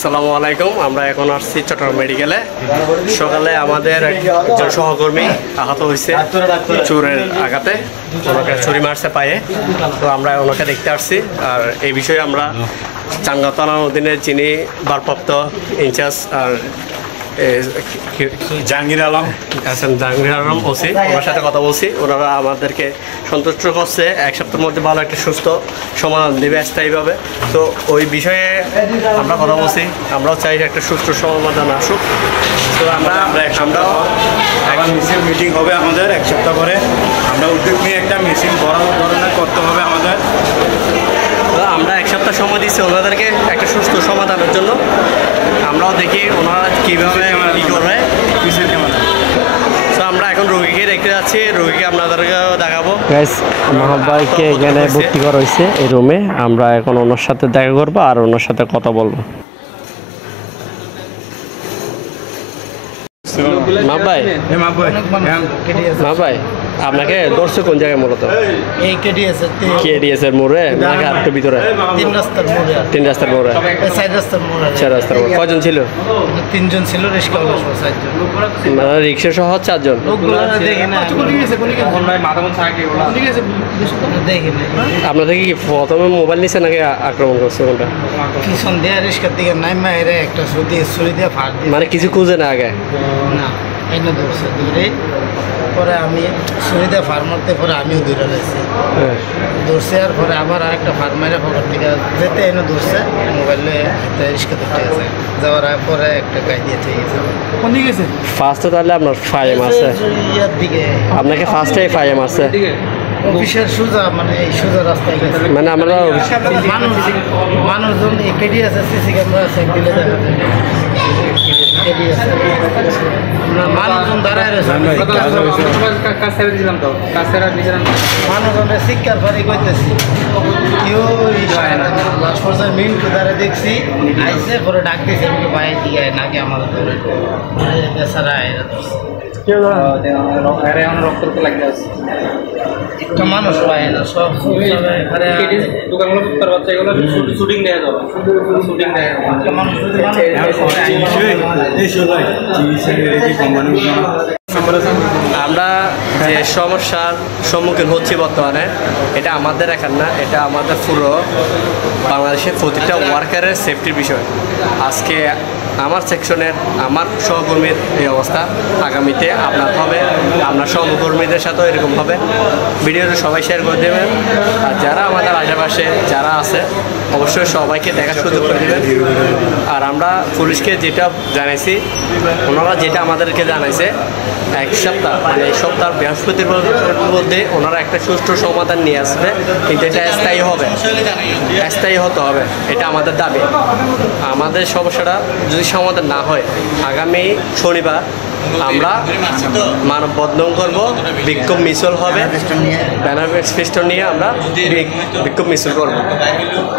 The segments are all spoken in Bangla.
আসসালামু আলাইকুম। আমরা এখন আসছি চট্টগ্রাম মেডিকেলে। সকালে আমাদের একজন সহকর্মী আহত হয়েছে চোরের আঘাতে, ওনাকে ছুরি মারছে পায়ে। তো আমরা ওনাকে দেখতে আসছি। আর এই বিষয়ে আমরা চাঙ্গা থানার অধীনে যিনি ভারপ্রাপ্ত ইনচার্জ আর জাহাঙ্গীর আলম ওসি, ওনার সাথে কথা বলছি। ওনারা আমাদেরকে সন্তুষ্ট করছে, এক সপ্তাহের মধ্যে ভালো একটা সুস্থ সমাধান দেবে স্থায়ীভাবে। তো ওই বিষয়ে আমরা কথা বলছি, আমরাও চাই একটা সুস্থ সমাধান আসুক। তো আমরাও মিটিং হবে আমাদের এক সপ্তাহ পরে। আমরা উদ্যোগ নিয়ে একটা মিছিল বড় ধরনের করতে হবে আমাদের। আমরা এক সপ্তাহ সময় দিচ্ছি ওনাদেরকে একটা সুস্থ সমাধানের জন্য। আমরাও দেখি ওনারা কীভাবে কী করবে। তো আমরা এখন রোগীকে দেখতে যাচ্ছি, রোগীকে আপনাদেরকে দেখাবো। মাহবুব ভাইকে এখানে ভর্তি করা হয়েছে এই রুমে। আমরা এখন ওনার সাথে দেখা করবো আর ওনার সাথে কথা বলবো। মাহবুব ভাই, আপনাকে ধরছে কোন জায়গায় মূলত? এই কেডিএস এর মোড়ে নাকি আর একটু ভিতরে? তিন রাস্তার মোড়ে। চার রাস্তার মোড়ে। কয়জন ছিল? 3 জন ছিল, রিক্সাওয়ালা সহ 4 জন। মানে রিক্সা সহ 4 জন। আপনাদের কি প্রথমে মোবাইল নিচ্ছে নাকি আক্রমণ করছে কোনটা? পিছন দিয়ে রিক্সার দিকে নাই মাইরে একটা ছুরি দিয়ে ফাড় দিয়ে, মানে কিছু খুঁজে না আগে? না এনে ধরছে দূরে। পরে আমি ছুরি দিয়ে ফার মারতে, পরে আমিও দূরে রয়েছি। ধরছে আর পরে আবার আরেকটা ফার মারে পকেট থেকে যেতে এনে ধরছে। মোবাইলে একটা রিক্সা ধরতে গেছে, যাওয়ার পরে একটা গাই দিয়ে ঠিক গেছে। কোন দিকে গেছে? ফার্স্টে তাহলে আপনার ফাইম আছে? ইয়ার দিকে আপনাকে ফার্স্টে ফাইম আছে? অফিসের সোজা, মানে এই সোজা রাস্তায় গেছে। মানে আমরা মানুষজন কেডি আছে, সিসি ক্যামেরা আছে, দিলে দেখা যায় কেডি আছে। মানুষজন দাঁড়ায় রয়েছে, মানুষজনের শিক্ষার ফারি করতেছি, কেউ লাস্ট পর্যায়ে মিন্টু দ্বারা দেখছি আইসে পরে ডাক দিয়েছে বাইরে দিয়ে নাকি আমাদের ধরে বেচারা এরা ধরছে। একটা মানুষ পায় না, সব দোকানগুলো শুটিং দেওয়া যাবে। আমরা যে সমস্যার সম্মুখীন হচ্ছি বর্তমানে, এটা আমাদের একার না, এটা আমাদের পুরো বাংলাদেশের প্রতিটা ওয়ার্কারের সেফটির বিষয়। আজকে আমার সেকশনের আমার সহকর্মীর এই অবস্থা, আগামীতে আপনার হবে, আপনার সহকর্মীদের সাথেও এরকম হবে। ভিডিওটা সবাই শেয়ার করে দেবেন। আর যারা আমাদের আশেপাশে যারা আছে অবশ্যই সবাইকে দেখার সুযোগ করে দেবেন। আর আমরা পুলিশকে যেটা জানাইছি, ওনারা যেটা আমাদেরকে জানাইছে, এক সপ্তাহ মানে এই সপ্তাহ বৃহস্পতিবার মধ্যে ওনারা একটা সুষ্ঠু সমাধান নিয়ে আসবে। কিন্তু এটা স্থায়ী হবে, স্থায়ী হতে হবে, এটা আমাদের দাবি। আমাদের সমস্যাটা যদি সমাধান না হয়, আগামী শনিবার আমরা মানববন্ধন করব, বিক্ষোভ মিছিল হবে, ব্যানার ফেস্টন নিয়ে আমরা বিক্ষোভ মিছিল করব।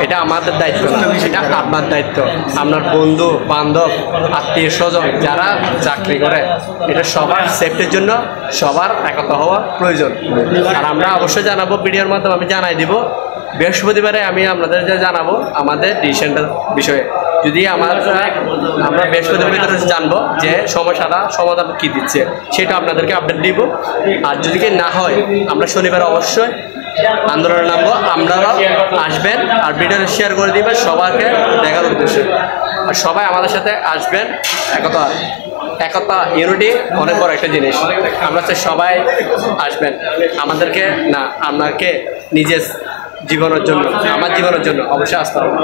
এটা আমাদের দায়িত্ব, এটা আপনার দায়িত্ব। আপনার বন্ধু বান্ধব আত্মীয় স্বজন যারা চাকরি করে, এটা সবার সেফটির জন্য সবার একতা হওয়া প্রয়োজন। আর আমরা অবশ্যই জানাবো, ভিডিওর মাধ্যমে আমি জানাই দিব। বৃহস্পতিবারে আমি আপনাদের জানাবো আমাদের ডিসিশনটার বিষয়ে। যদি আমরা বৃহস্পতিবার ভিতরে জানবো যে সমস্যাটা সমাধান কী দিচ্ছে, সেটা আপনাদেরকে আপডেট দিব। আর যদি না হয়, আমরা শনিবার অবশ্যই আন্দোলনে নামবো। আপনারা আসবেন আর ভিডিওটা শেয়ার করে দিবেন সবাইকে দেখার উদ্দেশ্যে। আর সবাই আমাদের সাথে আসবেন। একতা ইউনিটি অনেক বড় একটা জিনিস। আমরা চাই সবাই আসবেন, আমাদেরকে না, আপনাকে নিজের জীবনের জন্য, আমার জীবনের জন্য অবশ্যই আসতে হবে।